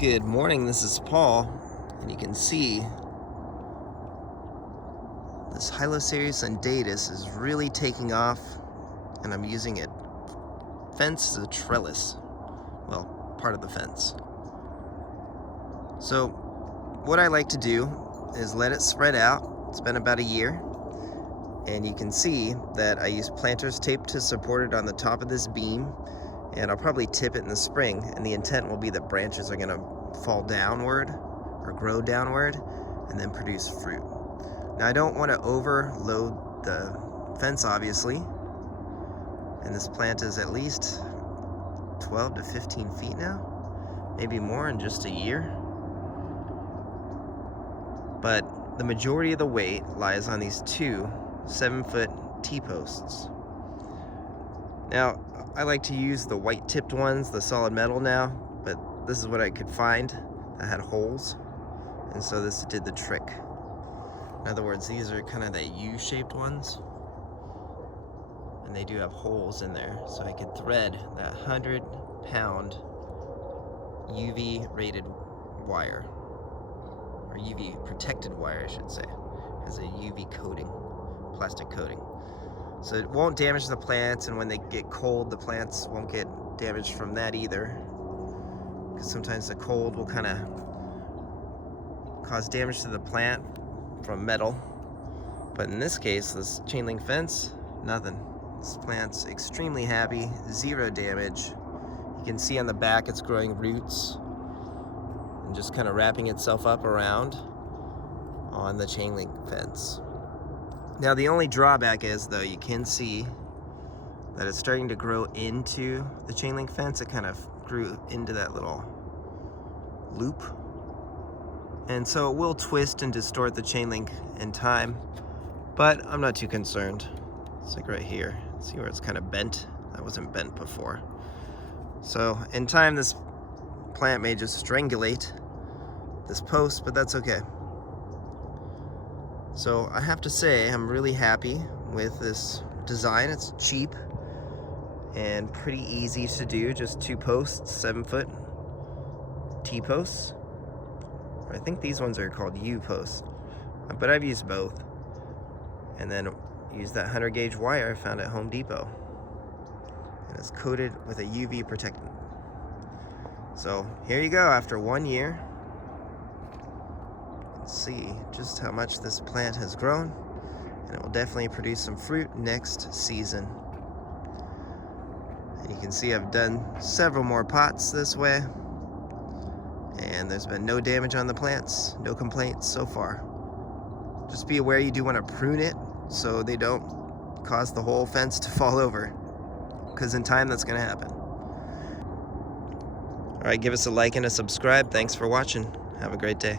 Good morning, this is Paul, and you can see this Hylocereus undatus is really taking off, and I'm using it fence as a trellis. Well, part of the fence. So what I like to do is let it spread out. It's been about a year, and you can see that I use planter's tape to support it on the top of this beam, and I'll probably tip it in the spring, and the intent will be that branches are going to fall downward or grow downward and then produce fruit. Now I don't want to overload the fence, obviously, and this plant is at least 12 to 15 feet now, maybe more in just a year. But the majority of the weight lies on these two 7-foot T-posts. Now, I like to use the white tipped ones, the solid metal now, but this is what I could find that had holes, and so this did the trick. In other words, these are kind of the U-shaped ones, and they do have holes in there, so I could thread that 100-pound UV rated wire, or UV protected wire, I should say. It has a UV coating, plastic coating. So it won't damage the plants, and when they get cold, the plants won't get damaged from that either, because sometimes the cold will kind of cause damage to the plant from metal. But in this case, this chain link fence, nothing. This plant's extremely happy, zero damage. You can see on the back it's growing roots and just kind of wrapping itself up around on the chain link fence. Now the only drawback is, though, you can see that it's starting to grow into the chain link fence. It kind of grew into that little loop, and so it will twist and distort the chain link in time, but I'm not too concerned. It's like right here, see where it's kind of bent? That wasn't bent before. So in time, this plant may just strangulate this post, but that's okay. So I have to say, I'm really happy with this design. It's cheap and pretty easy to do. Just 2 posts, 7-foot T-posts. I think these ones are called U-posts, but I've used both. And then used that 100 gauge wire I found at Home Depot. And it's coated with a UV protectant. So here you go, after 1 year. See just how much this plant has grown, and it will definitely produce some fruit next season. And you can see I've done several more pots this way, and there's been no damage on the plants, no complaints so far. Just be aware you do want to prune it so they don't cause the whole fence to fall over, because in time that's going to happen. Alright, give us a like and a subscribe. Thanks for watching. Have a great day.